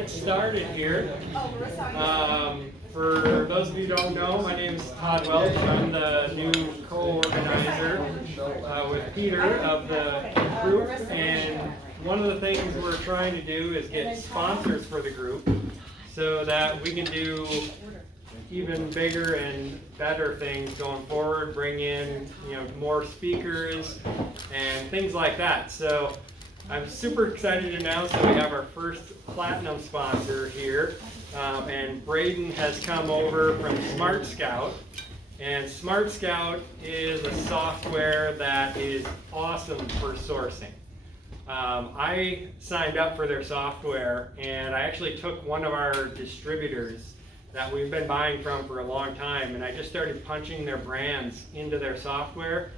get started here. For those of you who don't know, my name is Todd Welch. I'm the new co-organizer with Peter of the group, and one of the things we're trying to do is get sponsors for the group so that we can do even bigger and better things going forward, bring in more speakers and things like that. So I'm super excited to announce that we have our first platinum sponsor here, and Braden has come over from SmartScout. And SmartScout is a software that is awesome for sourcing. I signed up for their software, and I actually took one of our distributors that we've been buying from for a long time, and I just started punching their brands into their software,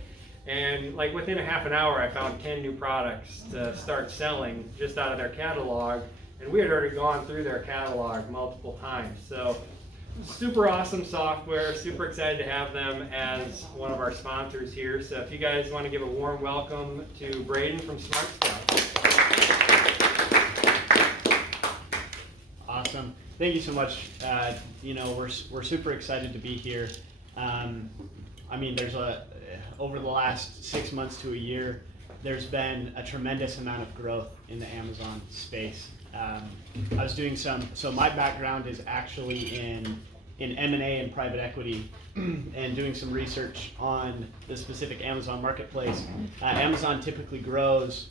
and like within a half an hour I found 10 new products to start selling just out of their catalog, and we had already gone through their catalog multiple times. So super awesome software, super excited to have them as one of our sponsors here. So if you guys want to give a warm welcome to Braden from SmartScout. Awesome. Thank you so much. We're super excited to be here. Over the last 6 months to a year, there's been a tremendous amount of growth in the Amazon space. I was doing so my background is actually in M&A and private equity, and doing some research on the specific Amazon marketplace. Amazon typically grows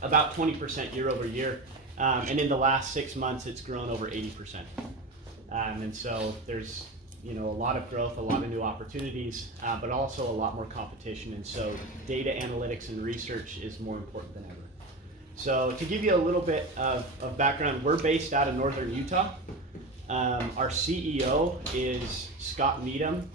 about 20% year over year. And in the last 6 months, it's grown over 80%. And so there's a lot of growth, a lot of new opportunities, but also a lot more competition. And so data analytics and research is more important than ever. So to give you a little bit of background, we're based out of northern Utah. Our CEO is Scott Needham.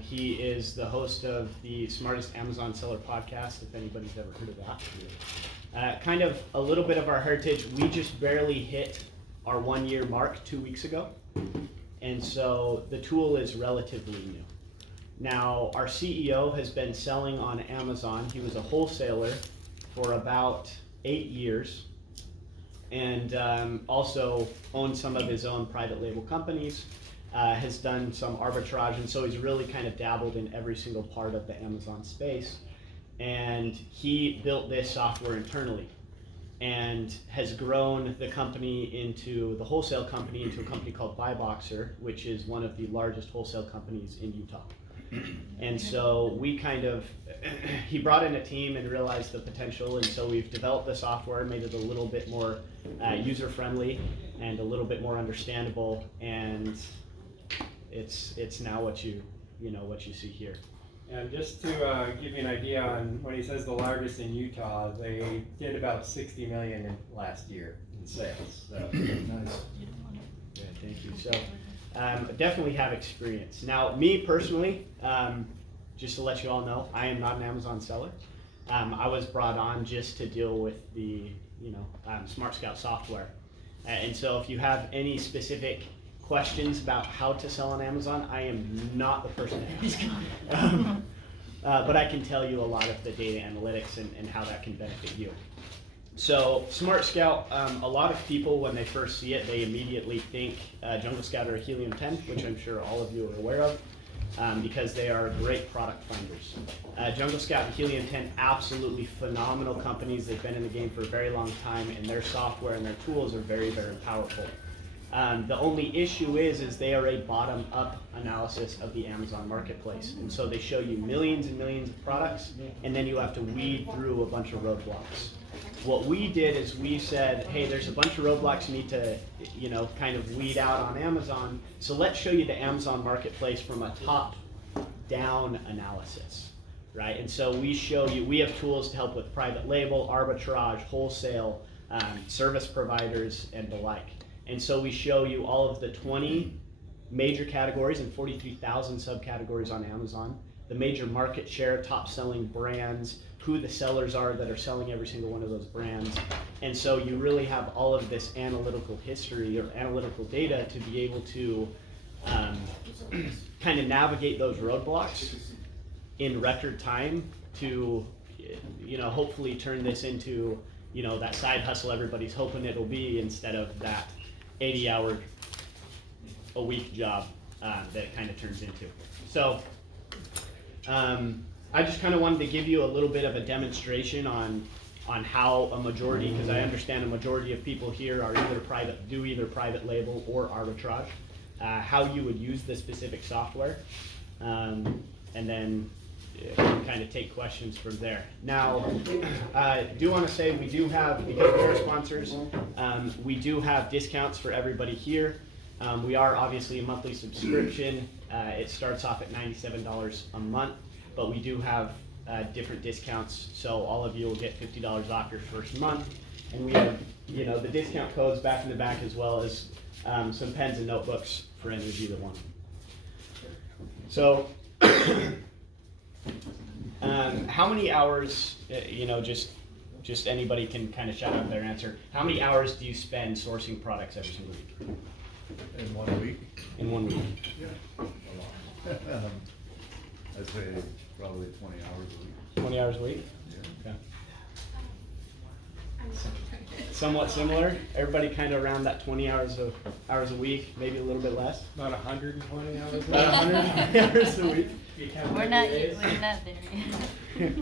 He is the host of the Smartest Amazon Seller podcast, if anybody's ever heard of that. Kind of a little bit of our heritage, we just barely hit our 1 year mark 2 weeks ago. And so the tool is relatively new. Now, our CEO has been selling on Amazon. He was a wholesaler for about 8 years, and also owned some of his own private label companies, has done some arbitrage, and so he's really kind of dabbled in every single part of the Amazon space. And he built this software internally and has grown the company into the wholesale company into a company called Buyboxer, which is one of the largest wholesale companies in Utah. And so he brought in a team and realized the potential, and so we've developed the software, made it a little bit more user-friendly and a little bit more understandable, and it's now what you see here. And just to give you an idea on when he says the largest in Utah, they did about 60 million in last year in sales. So nice. Yeah, thank you. So definitely have experience. Now, me personally, just to let you all know, I am not an Amazon seller. I was brought on just to deal with the SmartScout software. And so if you have any specific questions about how to sell on Amazon, I am not the person to ask. But I can tell you a lot of the data analytics and how that can benefit you. So SmartScout, a lot of people, when they first see it, they immediately think Jungle Scout or Helium 10, which I'm sure all of you are aware of, because they are great product finders. Jungle Scout and Helium 10, absolutely phenomenal companies. They've been in the game for a very long time, and their software and their tools are very, very powerful. The only issue is they are a bottom-up analysis of the Amazon marketplace. And so they show you millions and millions of products, and then you have to weed through a bunch of roadblocks. What we did is we said, hey, there's a bunch of roadblocks you need to, kind of weed out on Amazon. So let's show you the Amazon marketplace from a top-down analysis, right? And so we have tools to help with private label, arbitrage, wholesale, service providers, and the like. And so we show you all of the 20 major categories and 43,000 subcategories on Amazon, the major market share, top selling brands, who the sellers are that are selling every single one of those brands. And so you really have all of this analytical history or analytical data to be able to kind of navigate those roadblocks in record time to hopefully turn this into that side hustle everybody's hoping it'll be, instead of that 80-hour a week job that it kind of turns into. So I just kind of wanted to give you a little bit of a demonstration on how a majority, because I understand a majority of people here are either private label or arbitrage, how you would use the specific software, and then you can kind of take questions from there. Now, I do want to say we do have, because we are sponsors, we do have discounts for everybody here. We are obviously a monthly subscription. It starts off at $97 a month, but we do have different discounts, so all of you will get $50 off your first month. And we have, the discount codes back in the back, as well as some pens and notebooks for any of you that want them. So, how many hours, just anybody can kind of shout out their answer. How many hours do you spend sourcing products every single week? In 1 week? In 1 week? Yeah, a lot. I'd say probably 20 hours a week. 20 hours a week? Yeah. Okay. Somewhat similar. Everybody kind of around that 20 hours a week, maybe a little bit less. About 120 hours. About 120 hours a week. We're not there yet.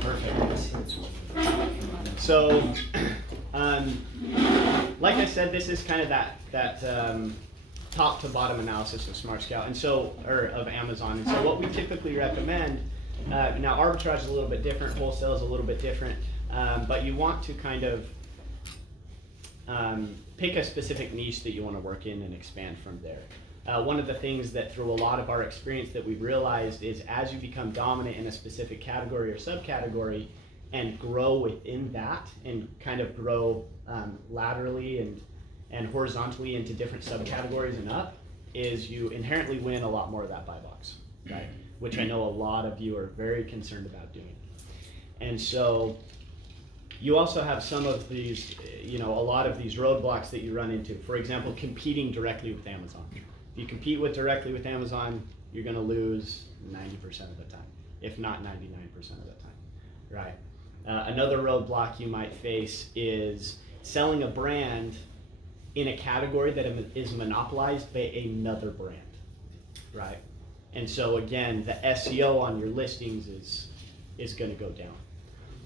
Perfect. So, like I said, this is kind of that top to bottom analysis of SmartScout, or of Amazon. And so, what we typically recommend, now arbitrage is a little bit different, wholesale is a little bit different, but you want to kind of pick a specific niche that you want to work in and expand from there. One of the things that through a lot of our experience that we've realized is, as you become dominant in a specific category or subcategory and grow within that and kind of grow laterally and horizontally into different subcategories and up, is you inherently win a lot more of that buy box, right? Which I know a lot of you are very concerned about doing. And so you also have some of these, a lot of these roadblocks that you run into. For example, competing directly with Amazon. If you compete directly with Amazon, you're going to lose 90% of the time, if not 99% of the time, right? Another roadblock you might face is selling a brand in a category that is monopolized by another brand, right? And so again, the SEO on your listings is going to go down.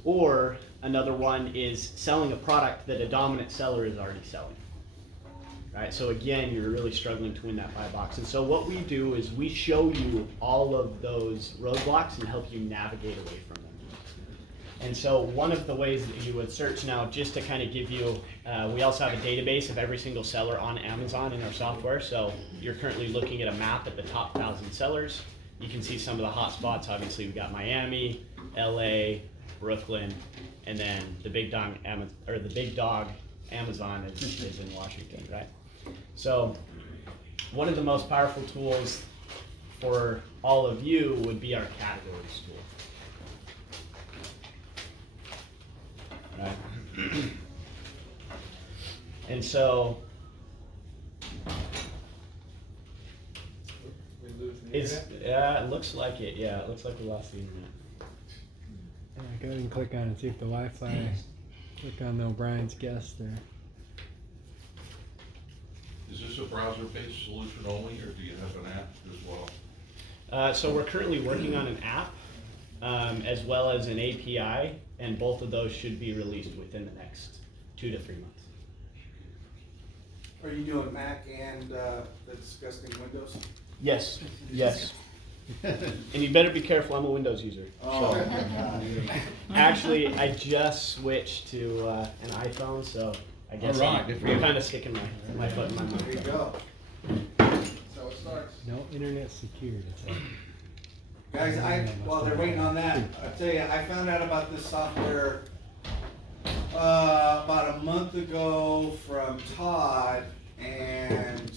Or another one is selling a product that a dominant seller is already selling. Right, so again, you're really struggling to win that buy box. And so what we do is we show you all of those roadblocks and help you navigate away from them. And so one of the ways that you would search now, just to kind of give you, we also have a database of every single seller on Amazon in our software. So you're currently looking at a map at the top 1,000 sellers. You can see some of the hot spots. Obviously, we've got Miami, LA, Brooklyn, and then the big dog Amazon is in Washington, right? So one of the most powerful tools for all of you would be our categories tool. Right? And so it looks like it. Yeah, it looks like we lost the internet. Go ahead and click on it, see if the Wi-Fi, click on the O'Brien's guest there. Is this a browser-based solution only, or do you have an app as well? So we're currently working on an app as well as an API, and both of those should be released within the next 2 to 3 months. Are you doing Mac and the disgusting Windows? Yes, yes. And you better be careful, I'm a Windows user. Oh, So, actually, I just switched to an iPhone, so I guess All right, good for I'm you. kind of sticking my foot in my mouth. there you go. So it starts. No internet secured. It's like, Guys, while they're waiting on that, I'll tell you, I found out about this software about a month ago from Todd, and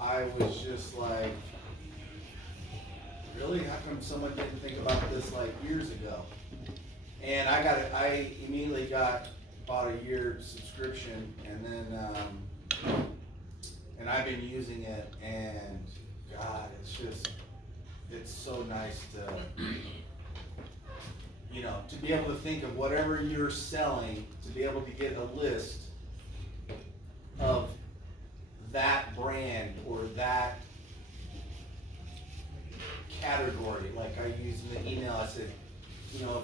I was just like, really? How come someone didn't think about this like years ago? And I immediately bought a year subscription, and then, and I've been using it, and God, it's so nice to you know, to be able to think of whatever you're selling, to be able to get a list of that brand or that category. Like I used in the email, I said, you know,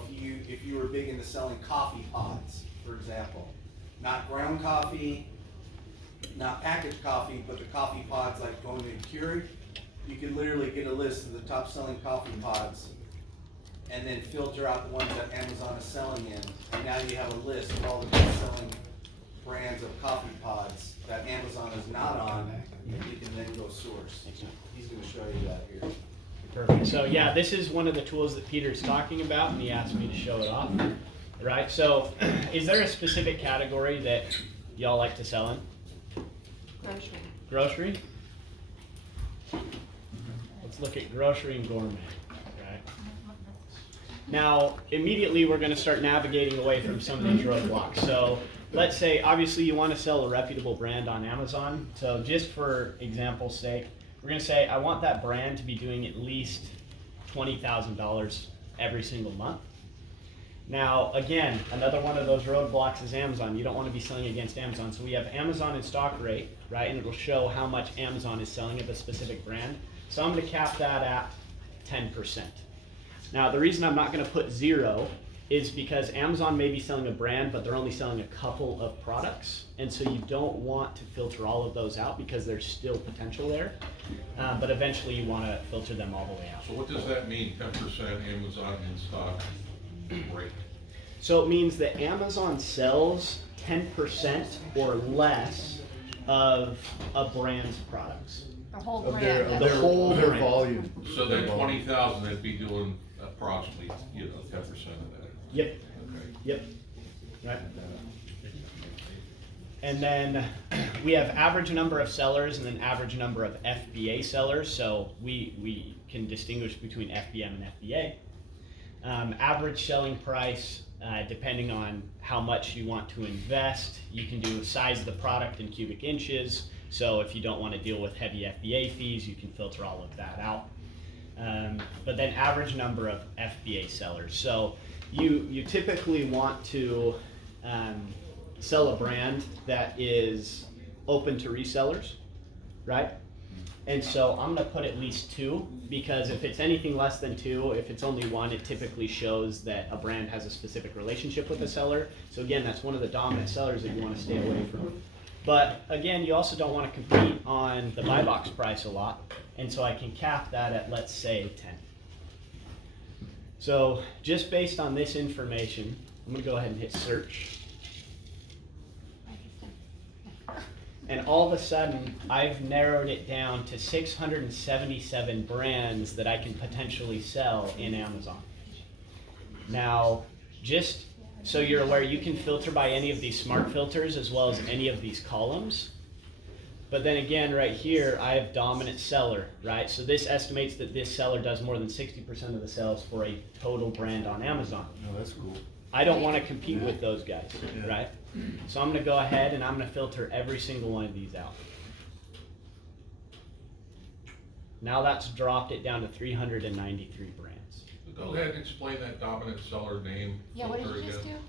if you were big into selling coffee pods, for example, not ground coffee, not packaged coffee, but the coffee pods like going to Keurig, you could literally get a list of the top selling coffee pods and then filter out the ones that Amazon is selling in. And now you have a list of all the best selling brands of coffee pods that Amazon is not on, and you can then go source. He's gonna show you that here. Perfect. So yeah, this is one of the tools that Peter's talking about, and he asked me to show it off. Right, so is there a specific category that y'all like to sell in? Grocery. Grocery? Let's look at grocery and gourmet. Right. Now, immediately we're going to start navigating away from some of these roadblocks. So let's say, obviously you want to sell a reputable brand on Amazon. So just for example's sake, we're going to say, I want that brand to be doing at least $20,000 every single month. Now, again, another one of those roadblocks is Amazon. You don't want to be selling against Amazon. So we have Amazon in stock rate, right? And it'll show how much Amazon is selling of a specific brand. So I'm going to cap that at 10%. Now, the reason I'm not going to put 0 is because Amazon may be selling a brand, but they're only selling a couple of products. And so you don't want to filter all of those out because there's still potential there. But eventually you want to filter them all the way out. So what does that mean, 10% Amazon in stock rate? So it means that Amazon sells 10% or less of a brand's products. The whole Of brand. their, The whole their brand. volume. So then 20,000, they'd be doing approximately, 10% of that. Yep, Okay. yep, right. And then we have average number of sellers and then average number of FBA sellers. So we can distinguish between FBM and FBA. Average selling price, depending on how much you want to invest. You can do size of the product in cubic inches. So if you don't want to deal with heavy FBA fees, you can filter all of that out. But then average number of FBA sellers. So you typically want to sell a brand that is open to resellers, right? And so I'm gonna put at least 2, because if it's anything less than 2, if it's only 1, it typically shows that a brand has a specific relationship with the seller. So again, that's one of the dominant sellers that you wanna stay away from. But again, you also don't wanna compete on the buy box price a lot. And so I can cap that at, let's say, 10. So just based on this information, I'm gonna go ahead and hit search. And all of a sudden, I've narrowed it down to 677 brands that I can potentially sell in Amazon. Now, just so you're aware, you can filter by any of these smart filters as well as any of these columns. But then again, right here, I have dominant seller, right? So this estimates that this seller does more than 60% of the sales for a total brand on Amazon. Oh, that's cool. I don't want to compete with those guys, Yeah. right? So I'm going to go ahead and I'm going to filter every single one of these out. Now that's dropped it down to 393 brands. Go ahead and explain that dominant seller name. Yeah, what did filter you just do? again.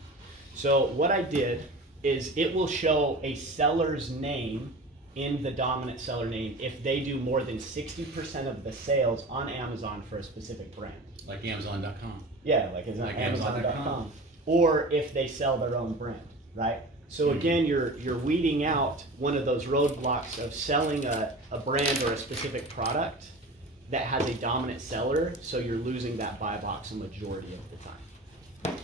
So what I did is it will show a seller's name in the dominant seller name if they do more than 60% of the sales on Amazon for a specific brand. Like Amazon.com. Yeah, like it's on Like Amazon.com. Amazon.com. Or if they sell their own brand, right? So again, you're weeding out one of those roadblocks of selling a brand or a specific product that has a dominant seller, so you're losing that buy box a majority of the time.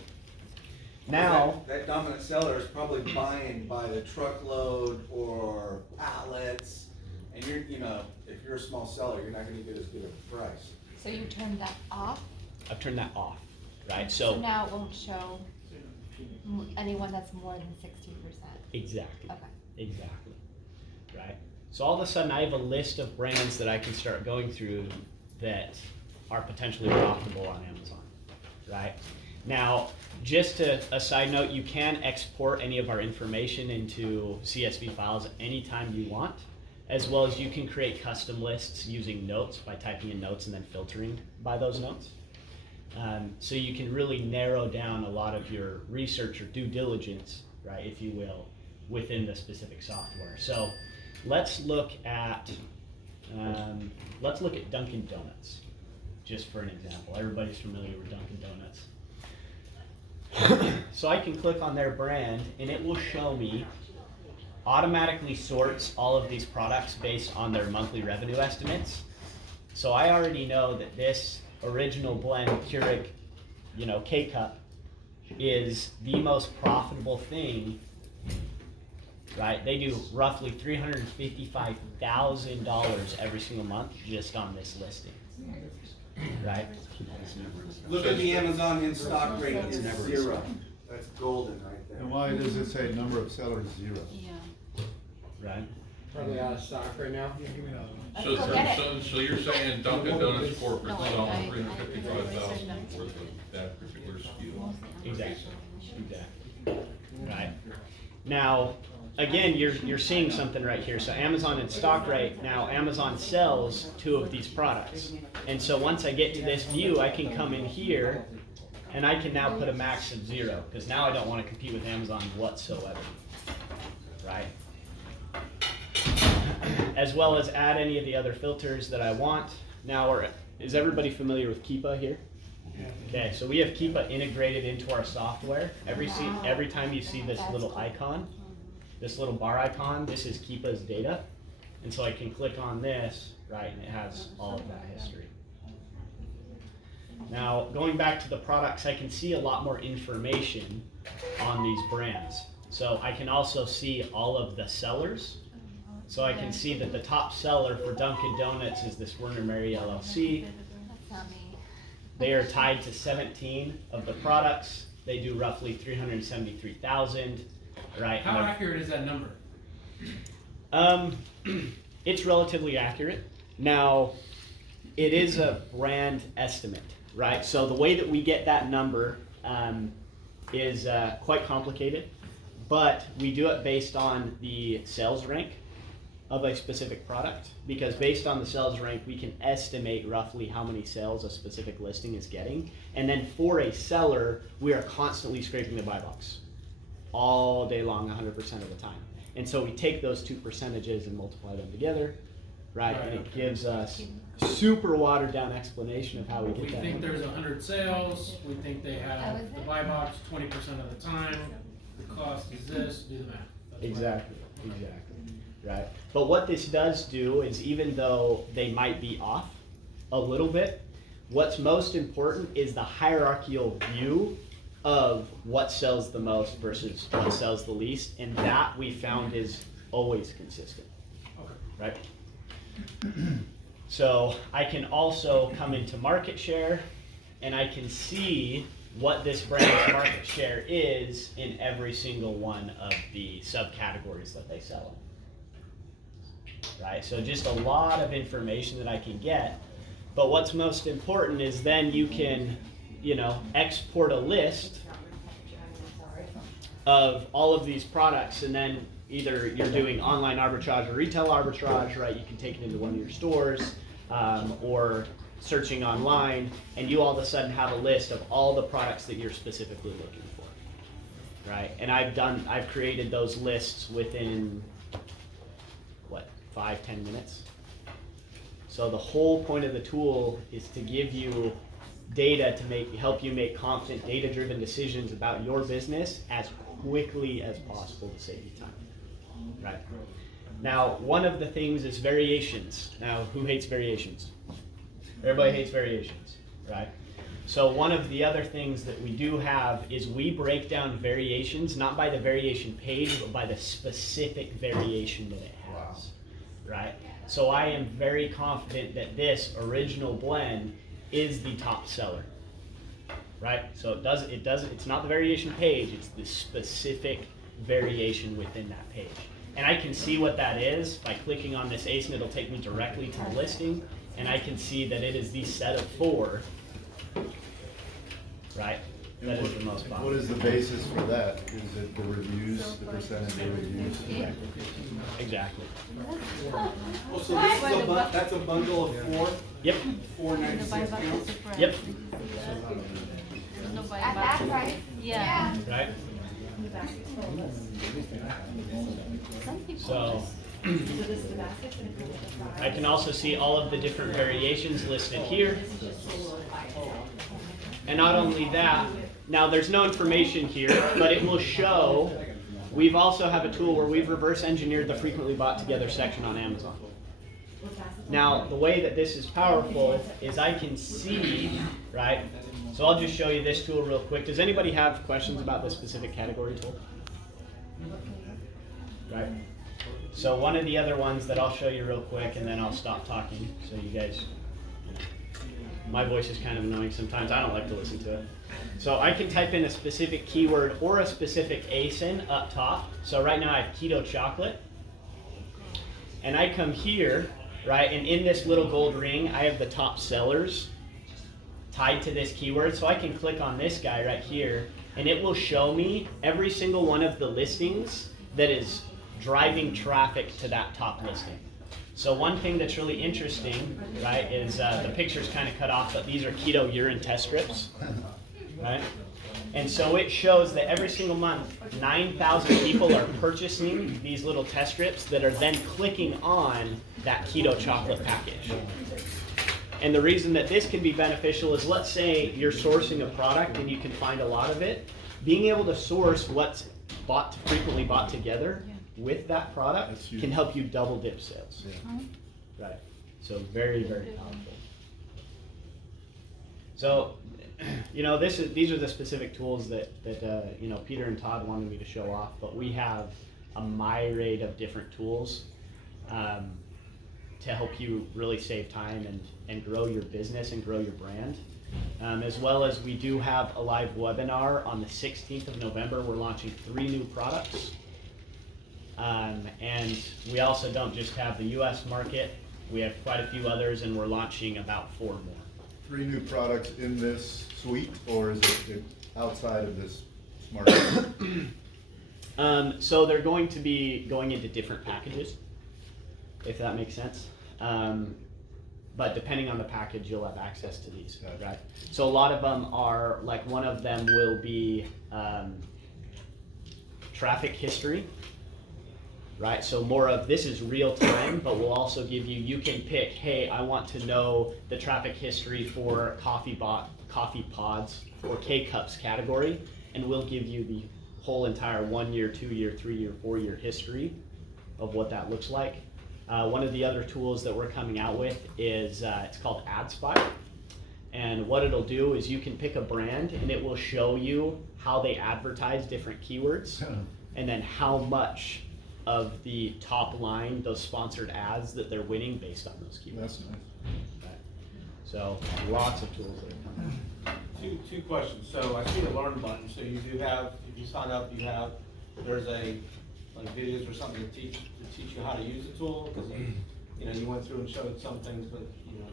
Now, That dominant seller is probably buying by the truckload or pallets, and you know, if you're a small seller, you're not gonna get as good a price. So you turned that off? I've turned that off, right? So So, now it won't show anyone that's more than 60%. exactly. Okay. Exactly, right? So all of a sudden I have a list of brands that I can start going through that are potentially profitable on Amazon, right? Now, just a side note, you can export any of our information into CSV files anytime you want, as well as you can create custom lists using notes by typing in notes and then filtering by those notes. So you can really narrow down a lot of your research or due diligence, right, if you will, within the specific software. So let's look at Dunkin' Donuts, just for an example. Everybody's familiar with Dunkin' Donuts. So I can click on their brand and it will show me, automatically sorts all of these products based on their monthly revenue estimates. So I already know that this original blend Keurig, K-Cup is the most profitable thing, right? They do roughly $355,000 every single month just on this listing, right? Look at the Amazon in-stock rate, it's 0. That's golden right there. And why does it say number of sellers 0? Yeah. Right? Probably out of stock right now. So, Go get it. so you're saying Dunkin' Donuts corporate No, is selling I- $355,000 worth of that particular SKU? Exactly. Right. Now, again, you're seeing something right here. So Amazon in stock right now, Amazon sells 2 of these products. And so once I get to this view, I can come in here and I can now put a max of 0, because now I don't want to compete with Amazon whatsoever. Right? As well as add any of the other filters that I want. Now, is everybody familiar with Keepa here? Okay, so we have Keepa integrated into our software. Every time you see this little icon, this little bar icon, this is Keepa's data. And so I can click on this, right, and it has all of that history. Now, going back to the products, I can see a lot more information on these brands. So I can also see all of the sellers. So I can see that the top seller for Dunkin' Donuts is this Werner Mary LLC. That's not me. They are tied to 17 of the products. They do roughly 373,000, right? How accurate is that number? It's relatively accurate. Now, it is a brand estimate, right? So the way that we get that number is quite complicated, but we do it based on the sales rank of a specific product, because based on the sales rank, we can estimate roughly how many sales a specific listing is getting. And then for a seller, we are constantly scraping the buy box all day long, 100% of the time. And so we take those 2 percentages and multiply them together, right? And it gives us super watered down explanation of how we get We that think number. there's 100 sales, we think they have the buy box 20% of the time, the cost is this, do the math. That's what- Exactly, right? But what this does do is, even though they might be off a little bit, what's most important is the hierarchical view of what sells the most versus what sells the least, and that we found is always consistent, Okay. right? So I can also come into market share, and I can see what this brand's market share is in every single one of the subcategories that they sell in. Right, so just a lot of information that I can get, but what's most important is then you can, export a list of all of these products, and then either you're doing online arbitrage or retail arbitrage, right? You can take it into one of your stores, or searching online, and you all of a sudden have a list of all the products that you're specifically looking for, right? And I've created those lists within 5-10 minutes. So the whole point of the tool is to give you data to help you make confident, data-driven decisions about your business as quickly as possible to save you time. Right. Now, one of the things is variations. Now, who hates variations? Everybody hates variations, right? So one of the other things that we do have is we break down variations, not by the variation page, but by the specific variation that it has. Right? So I am very confident that this original blend is the top seller. Right? So it's not the variation page, it's the specific variation within that page. And I can see what that is by clicking on this ACE, and it'll take me directly to the listing, and I can see that it is the set of 4, right? that is the most What popular. is the basis for that? Is it the reviews, the percentage of reviews? Exactly. Oh, so this is that's a bundle of four, Yep. $4.96. Yep. At that price? Yeah. Right. Some people So I can also see all of the different variations listed here. And not only that, now there's no information here, but it will show, we've also have a tool where we've reverse engineered the frequently bought together section on Amazon. Now, the way that this is powerful is I can see, right? So I'll just show you this tool real quick. Does anybody have questions about this specific category tool? Right? So one of the other ones that I'll show you real quick and then I'll stop talking so you guys, my voice is kind of annoying sometimes. I don't like to listen to it. So I can type in a specific keyword or a specific ASIN up top. So right now I have keto chocolate. And I come here, right, and in this little gold ring, I have the top sellers tied to this keyword. So I can click on this guy right here, and it will show me every single one of the listings that is driving traffic to that top listing. So one thing that's really interesting, right, is the picture's kind of cut off, but these are keto urine test strips, right? And so it shows that every single month, 9,000 people are purchasing these little test strips that are then clicking on that keto chocolate package. And the reason that this can be beneficial is, let's say you're sourcing a product and you can find a lot of it. Being able to source what's frequently bought together with that product can help you double dip sales. Yeah. Right. So very, very powerful. So, you know, these are the specific tools that you know, Peter and Todd wanted me to show off, but we have a myriad of different tools to help you really save time and grow your business and grow your brand. As well as we do have a live webinar on the 16th of November. We're launching 3 new products. And we also don't just have the US market, we have quite a few others, and we're launching about 4 more. 3 new products in this suite, or is it outside of this SmartScout? So they're going to be going into different packages, if that makes sense. But depending on the package, you'll have access to these, right? So a lot of them are, like one of them will be traffic history, right? So more of this is real time, but we'll also give you, you can pick, hey, I want to know the traffic history for coffee pods or K-Cups category, and we'll give you the whole entire 1 year, 2 year, 3 year, 4 year history of what that looks like. One of the other tools that we're coming out with is, it's called AdSpy. And what it'll do is you can pick a brand and it will show you how they advertise different keywords and then how much of the top line, those sponsored ads that they're winning based on those keywords. That's nice. Right. So lots of tools that are coming. Two questions. So I see the learn button. So you do have, if you sign up, there's a like videos or something to teach you how to use the tool, because you know you went through and showed some things, but you know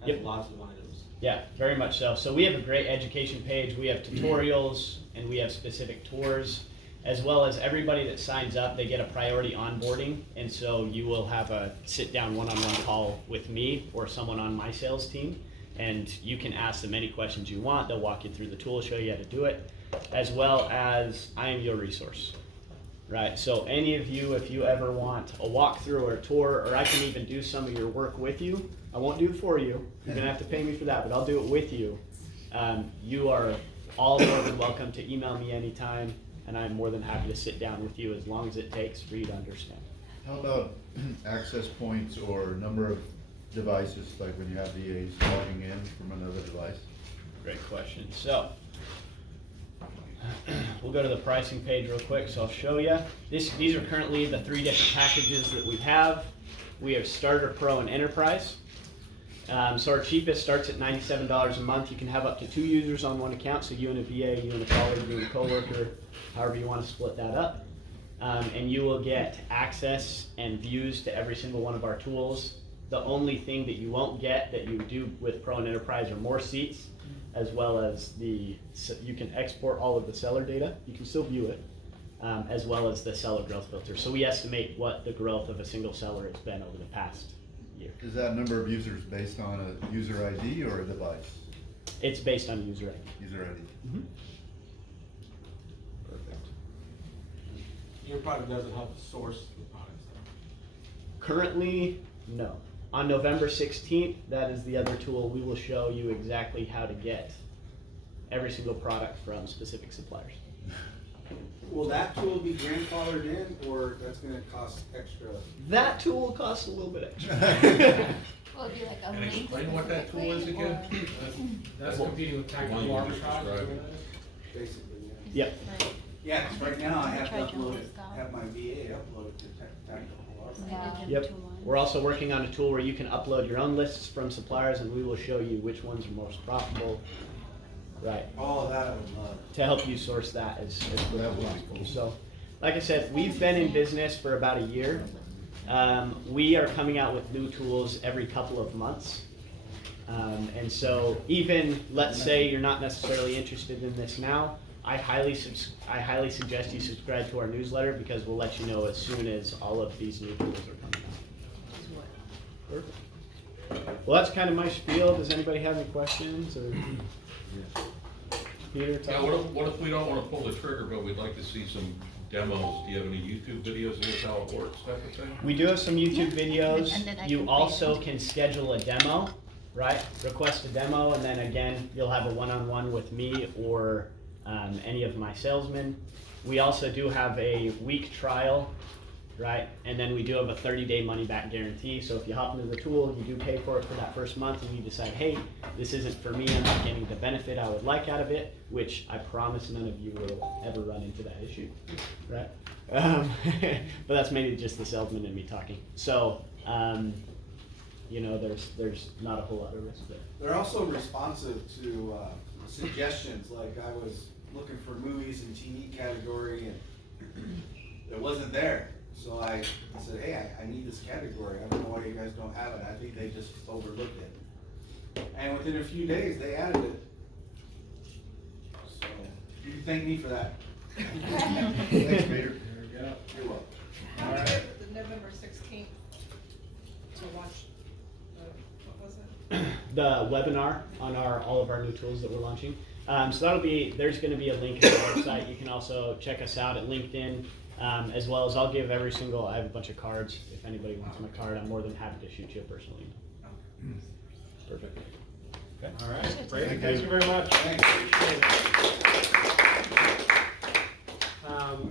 has Yep. lots of items. Yeah, very much so. So we have a great education page. We have tutorials and we have specific tours, as well as everybody that signs up, they get a priority onboarding. And so you will have a sit down one-on-one call with me or someone on my sales team. And you can ask them any questions you want. They'll walk you through the tool, show you how to do it, as well as I am your resource. Right, so any of you, if you ever want a walkthrough or a tour, or I can even do some of your work with you, I won't do it for you, you're gonna have to pay me for that, but I'll do it with you. You are all more than welcome to email me anytime, and I'm more than happy to sit down with you as long as it takes for you to understand. How about access points or number of devices, like when you have VAs logging in from another device? Great question. So, we'll go to the pricing page real quick, so I'll show you. These are currently the 3 different packages that we have. We have Starter, Pro, and Enterprise. So our cheapest starts at $97 a month. You can have up to 2 users on one account, so you and a VA, you and a colleague, you and a coworker, however you want to split that up. And you will get access and views to every single one of our tools. The only thing that you won't get that you do with Pro and Enterprise are more seats, as well as you can export all of the seller data. You can still view it, as well as the seller growth filter. So we estimate what the growth of a single seller has been over the past year. Is that number of users based on a user ID or a device? It's based on user ID. User ID. Mm-hmm. Perfect. Your product doesn't help source the products though. Currently, no. On November 16th, that is the other tool. We will show you exactly how to get every single product from specific suppliers. Will that tool be grandfathered in, or that's gonna cost extra? That tool costs a little bit extra. Will it be like a And link explain what that tool is specifically, again? That's competing with tactical One you just arbitrage. described. Basically, yeah. Yep. Right. Yeah, 'cause right now I have to Tried to upload use it, that. have my VA upload it to tactical arbitrage. Yeah. Yep. We're also working on a tool where you can upload your own lists from suppliers, and we will show you which ones are most profitable. Right. Oh, that I would love. To help you source that as quickly That as would be possible. cool. So, like I said, we've been in business for about a year. We are coming out with new tools every couple of months. And so even, let's say you're not necessarily interested in this now, I highly suggest you subscribe to our newsletter, because we'll let you know as soon as all of these new tools are coming out. Perfect. Well, that's kind of my spiel. Does anybody have any questions, or? Peter, Yeah, Tom? what if we don't wanna pull the trigger, but we'd like to see some demos? Do you have any YouTube videos of this, how it works, type of thing? We do have some YouTube videos. And then I You can also create can schedule a demo, right? Request a demo, and then again, you'll have a one-on-one with me or any of my salesmen. We also do have a week trial, right? And then we do have a 30-day money-back guarantee. So if you hop into the tool, you do pay for it for that first month, and you decide, hey, this isn't for me, I'm not getting the benefit I would like out of it, which I promise none of you will ever run into that issue, right? But that's maybe just the salesman and me talking. So, you know, there's not a whole lot of risk there. They're also responsive to suggestions, like I was looking for movies in TV category and it wasn't there. So I said, hey, I need this category. I don't know why you guys don't have it. I think they just overlooked it. And within a few days, they added it. So you can thank me for that. Thanks, Peter. There we go. You're welcome. How is it the November 16th to watch, what was it? The webinar on all of our new tools that we're launching. So there's gonna be a link to the website. You can also check us out at LinkedIn, as well as I have a bunch of cards. If anybody wants my card, I'm more than happy to shoot you a personal email. Perfect. Okay. All right, great, thank you very much. Thanks.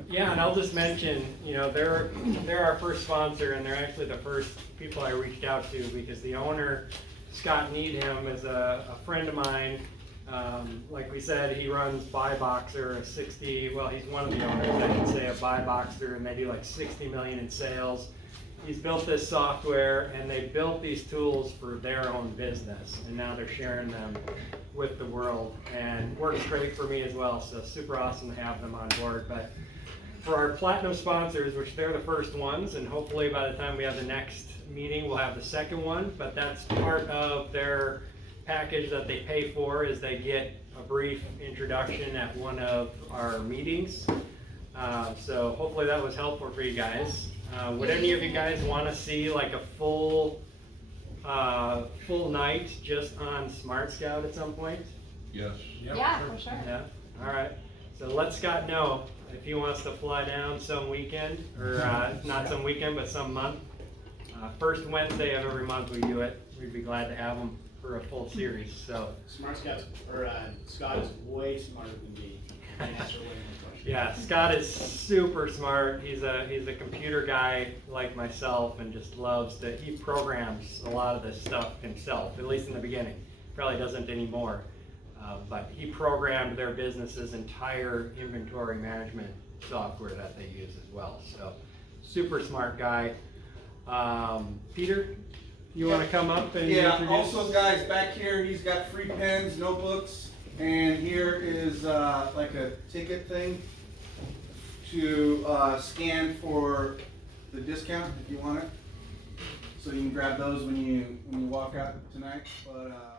Yeah, and I'll just mention, you know, they're our first sponsor, and they're actually the first people I reached out to, because the owner, Scott Needham, is a friend of mine. Like we said, he runs Buy Boxer, he's one of the owners, I should say, of Buy Boxer, and they do like 60 million in sales. He's built this software, and they built these tools for their own business, and now they're sharing them with the world, and works great for me as well, so super awesome to have them on board. But for our platinum sponsors, which they're the first ones, and hopefully by the time we have the next meeting, we'll have the second one, but that's part of their package that they pay for, is they get a brief introduction at one of our meetings. So hopefully that was helpful for you guys. Would any of you guys want to see like a full night just on SmartScout at some point? Yes. Yeah, for sure. Yeah, all right. So let Scott know if he wants to fly down some weekend, or not some weekend, but some month. First Wednesday of every month we do it. We'd be glad to have him for a full series, so. Scott is way smarter than me. Yeah, Scott is super smart. He's a computer guy like myself, and just he programs a lot of this stuff himself, at least in the beginning. Probably doesn't anymore. But he programmed their business's entire inventory management software that they use as well. So, super smart guy. Peter, you want to come up and introduce? Also guys, back here, he's got free pens, notebooks, and here is like a ticket thing to scan for the discount if you want it. So you can grab those when you walk out tonight. But